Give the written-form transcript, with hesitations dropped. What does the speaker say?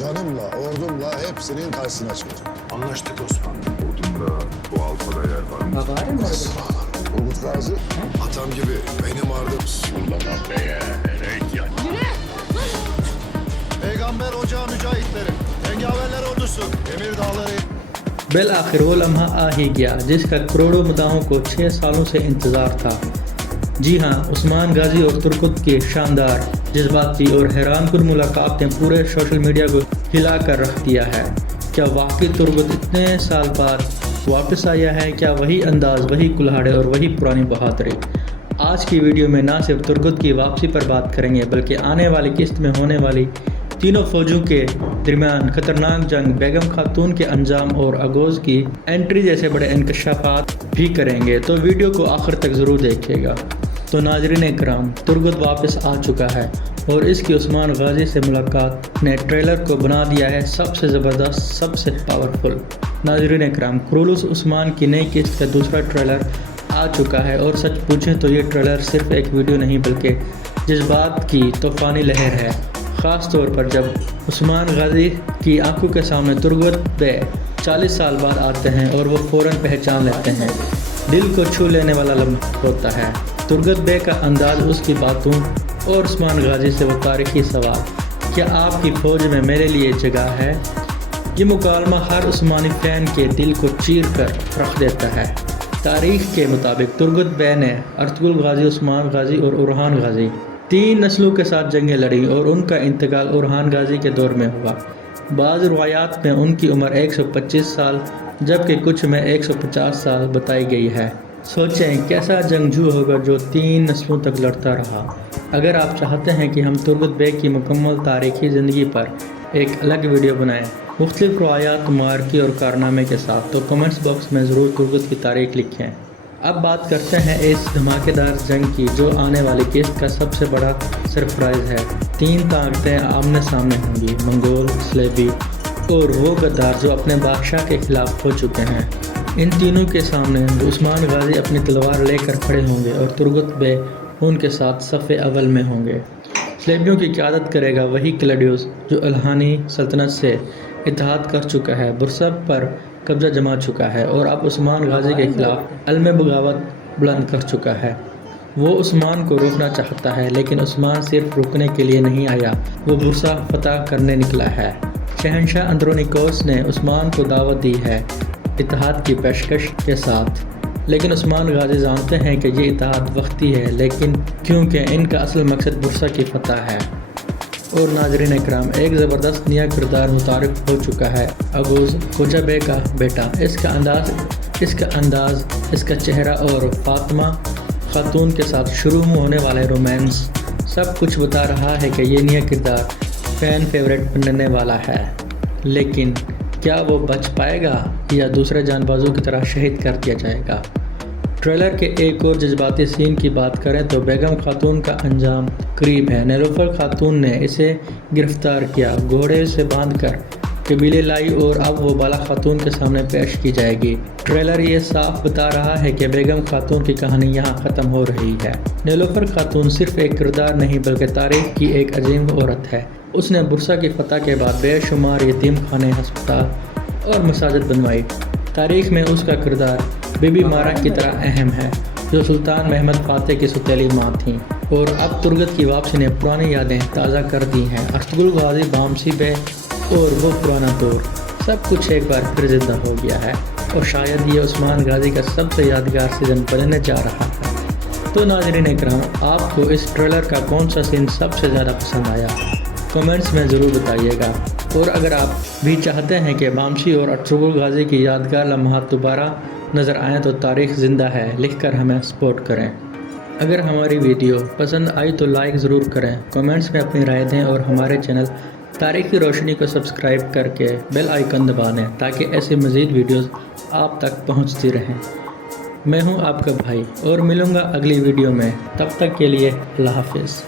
Canımla, ordumla hepsinin karşısına çıkacağım. Anlaştık Osman. Ordumda bu alfada yer var mı? Var mı orada? Umut Gazi, Atam gibi benim ardım. Sultan Bey'e ihtiyaç. Peygamber ocağı mücahitleri, cengaverler ordusu, Emir Dağları. Bill आखिर वो लम्हा आ ही गया जिसका करोड़ों मुद्दाओं को 6 सालों से इंतज़ार था। जी हाँ, उस्मान गाजी और तुर्कुत की शानदार, जज्बाती और हैरानकुन मुलाकात ने पूरे सोशल मीडिया को हिला कर रख दिया है। क्या वाकई तुर्कुत इतने साल बाद वापस आया है? क्या वही अंदाज़, वही कुल्हाड़े और वही पुरानी बहादुरी? आज की वीडियो में ना सिर्फ तुर्कुत की वापसी पर बात करेंगे बल्कि आने वाली किस्त में होने वाली तीनों फौजों के दरमियान खतरनाक जंग, बेगम खातून के अंजाम और अगोज़ की एंट्री जैसे बड़े इंकशाफात भी करेंगे, तो वीडियो को आखिर तक ज़रूर देखिएगा। तो नाज़रीन इकराम, तुर्कुत वापस आ चुका है और इसकी उस्मान गाजी से मुलाकात ने ट्रेलर को बना दिया है सबसे ज़बरदस्त, सबसे पावरफुल। नाज़रीन इकराम, क्रूलुस उस्मान की नई किस्त का दूसरा ट्रेलर आ चुका है और सच पूछें तो ये ट्रेलर सिर्फ एक वीडियो नहीं बल्कि जज्बात की तूफ़ानी लहर है। ख़ास तौर पर जब उस्मान गाजी की आंखों के सामने तुर्कुत बे 40 साल बाद आते हैं और वो फ़ौरन पहचान लेते हैं, दिल को छू लेने वाला लम्हा होता है। तुर्कुत बे का अंदाज़, उसकी बातों और उस्मान गाजी से वो तारीख़ी सवाल, क्या आपकी फ़ौज में मेरे लिए जगह है? ये मुकालमा हर उस्मानी फ़ैन के दिल को चीर कर रख देता है। तारीख़ के मुताबिक तुर्कुत बे ने अर्तुगरुल गाजी, उस्मान गाजी और उरहान गाजी 3 नस्लों के साथ जंगें लड़ी और उनका इंतकाल उरहान गाजी के दौर में हुआ। बाज़ रवायात में उनकी उम्र 125 साल जबकि कुछ में 150 साल बताई गई है। सोचें कैसा जंगजू होगा जो 3 नस्लों तक लड़ता रहा। अगर आप चाहते हैं कि हम तुर्कुत बे की मुकम्मल तारीख़ी ज़िंदगी पर एक अलग वीडियो बनाएं मुख्तलिफ़ रवायात, मार्की और कारनामे के साथ, तो कमेंट्स बॉक्स में ज़रूर तुर्कुत की तारीख़ लिखें। अब बात करते हैं इस धमाकेदार जंग की जो आने वाली किस्त का सबसे बड़ा सरप्राइज़ है। 3 ताकतें आमने सामने होंगी, मंगोल, स्लेबी और वो गद्दार जो अपने बादशाह के खिलाफ हो चुके हैं। इन तीनों के सामने उस्मान गाजी अपनी तलवार लेकर खड़े होंगे और तुर्कुत बे उनके साथ सफ़े अव्वल में होंगे। स्लेबियों की क़यादत करेगा वही क्लडियोस जो अल्हानी सल्तनत से इत्तेहाद कर चुका है, बुरसा पर कब्जा जमा चुका है और अब उस्मान गाजी के खिलाफ अलम बगावत बुलंद कर चुका है। वो उस्मान को रोकना चाहता है लेकिन उस्मान सिर्फ रुकने के लिए नहीं आया, वो बुरसा फतह करने निकला है। शहंशाह अंद्रोनिकोस ने उस्मान को दावत दी है इत्तेहाद की पेशकश के साथ, लेकिन उस्मान गाजी जानते हैं कि ये इत्तेहाद वक्ती है, लेकिन क्योंकि इनका असल मकसद बुरसा की फतह है। और नाज़रीन इकराम, एक ज़बरदस्त नया किरदार मुतारिफ हो चुका है, अगोज़ खोजा बे का बेटा। इसका अंदाज़, इसका चेहरा और फातिमा खातून के साथ शुरू होने वाले रोमांस सब कुछ बता रहा है कि ये नया किरदार फ़ैन फेवरेट बनने वाला है। लेकिन क्या वो बच पाएगा या दूसरे जानबाजों की तरह शहीद कर दिया जाएगा? ट्रेलर के एक और जज्बाती सीन की बात करें तो बेगम खातून का अंजाम करीब है। नीलोफर खातून ने इसे गिरफ्तार किया, घोड़े से बांधकर कबीले लाई और अब वो बाला खातून के सामने पेश की जाएगी। ट्रेलर ये साफ बता रहा है कि बेगम खातून की कहानी यहाँ ख़त्म हो रही है। नीलोफर खातून सिर्फ एक किरदार नहीं बल्कि तारीख़ की एक अजीम औरत है। उसने बुरसा की फतह के बाद बेशुमार यतीम खाने, हस्पताल और मसाजिद बनवाई। तारीख़ में उसका किरदार बीबी मारा की तरह अहम है जो सुल्तान महमद फ़ातेह की सौतेली माँ थीं। और अब तुर्कुत की वापसी ने पुरानी यादें ताज़ा कर दी हैं। अर्तुगरुल गाजी, बामसी बे और वो पुराना दौर, सब कुछ एक बार फिर ज़िंदा हो गया है और शायद ये उस्मान गाजी का सबसे यादगार सीज़न बनने जा रहा है। तो नाज़रीन इकराम, आपको इस ट्रेलर का कौन सा सीन सबसे ज़्यादा पसंद आया? कमेंट्स में ज़रूर बताइएगा। और अगर आप भी चाहते हैं कि बामसी और अर्तुगरुल गाजी की यादगार लम्हात दोबारा नज़र आएँ तो तारीख़ ज़िंदा है लिखकर हमें सपोर्ट करें। अगर हमारी वीडियो पसंद आई तो लाइक ज़रूर करें, कमेंट्स में अपनी राय दें और हमारे चैनल तारीख़ी रोशनी को सब्सक्राइब करके बेल आइकन दबा दें ताकि ऐसी मज़ीद वीडियोज़ आप तक पहुँचती रहें। मैं हूँ आपका भाई और मिलूँगा अगली वीडियो में, तब तक के लिए अल्लाह हाफ़िज़।